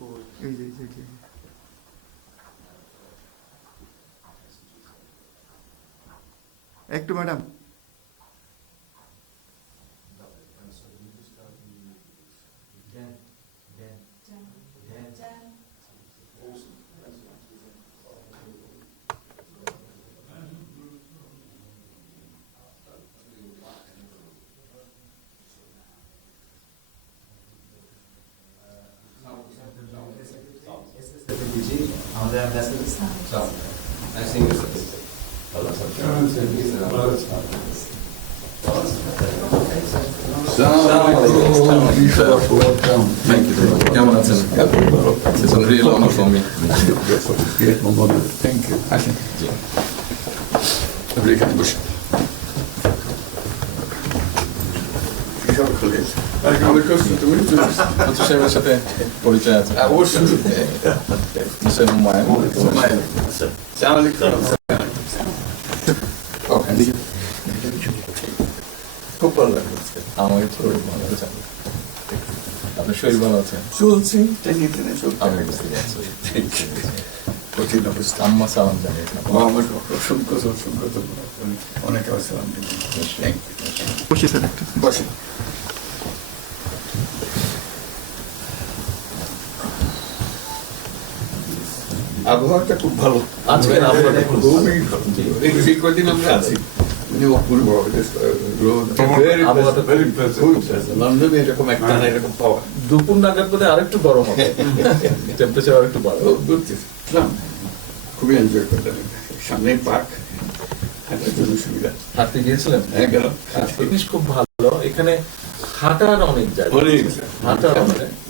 এই যে এই যে, একটু ম্যাডাম আমাদের অ্যাম্বাসেডর নাইস সিং ইউ ভালো Thank you. কেমন আছেন? It's a real honor for me. Thank you আসেন আপনি এখানে বসে আমার কষ্ট তুমি মন্ত্রী সাহেবের সাথে পরিচয় আছে অবশ্যই মিস্টার হুমায়ুন ওখানে খুব ভালো লাগল আমাকে শরীর ভালো আছে আপনার শরীর ভালো আছে? চলছি টেনে টেনে চলতে আমি বুঝতে পারছি কঠিন অবস্থা। আম্মা সালাম জানিয়ে ও আমার অসংখ্য অসংখ্য অনেক থ্যাংক ইউ বসে স্যার একটু। আবহাওয়াটা খুব ভালো। আজকের আবহাওয়াটা খুব ভালো। খুবই ভালো। এই এই কদিন আমরা আছি মানে অপূর্ব রোদ আবহাওয়াটা very pleasant. লন্ডনে এরকম একটা এরকম পাওয়া। দুপুর নাগাদ বোধ আরেকটু গরম হবে। টেম্পারেচার আরেকটু বাড়বে। ও, ঘুরতেছি। না, খুবই এনজয় সামনে পার্ক হাঁটার জন্য সুবিধা। হাঁটতে গিয়েছিলেন? হ্যাঁ গেলাম। জিনিস খুব ভালো। এখানে হাঁটার অনেক জায়গা। হাঁটার অনেক।